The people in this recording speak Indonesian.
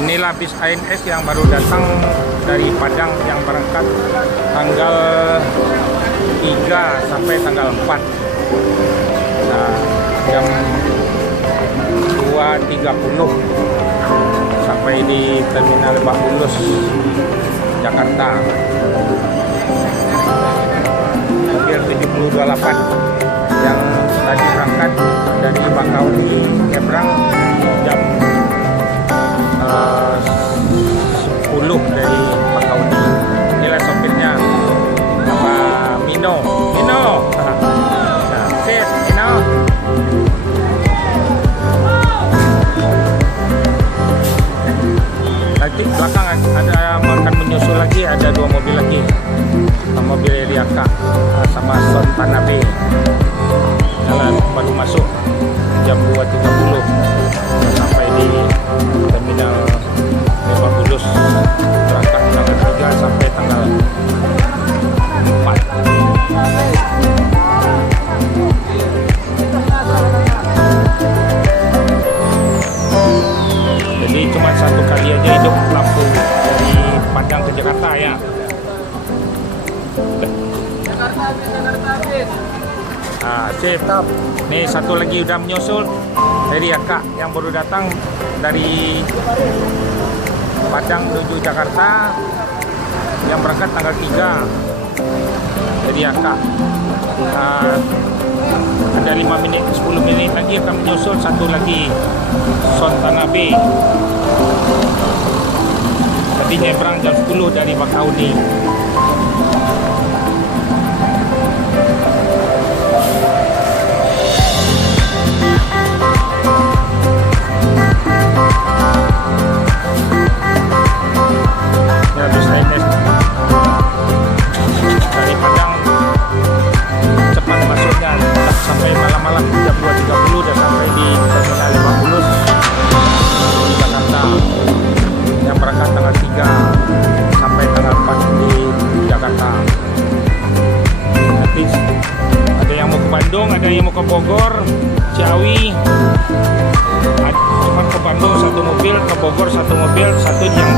Inilah bis ANS yang baru datang dari Padang yang berangkat tanggal 3 sampai tanggal 4. Nah, jam 2.30 sampai di Terminal Lebak Bulus, Jakarta. Mobil 728 yang tadi berangkat dari Bakauni nyebrang jam 10 dari Bakauni. Inilah sopirnya, Bapak Mino. Nah, sit, Mino. Nanti belakang ada akan menyusul lagi, ada 2 mobil lagi, mobil Riaka sama Son Tanabe. Jalan baru masuk jam 2.30 sampai di Terminal Lebak Bulus, berangkat tanggal 3 sampai tanggal 4. Jadi cuma satu kali aja hidup lampu dari Padang ke Jakarta ya. Nah, sip. Nih satu lagi udah menyusul dari Akak yang baru datang dari Padang menuju Jakarta yang berangkat tanggal 3 dari Akak. Ada 5 menit 10 menit lagi akan menyusul satu lagi, Son Tanabe. Tadi nyebrang jam 10 dari Bakauni. Ya, bis ANS dari Padang cepat masuknya, sampai malam-malam jam 2.30 dan sampai di Terminal Lebak Bulus di Jakarta. Yang berangkat tanggal 3 sampai tanggal 4 di Jakarta. Nanti ada yang mau ke Bandung, ada yang mau ke Bogor, Ciawi. Cuma ke Bandung satu mobil, ke Bogor satu mobil, satu yang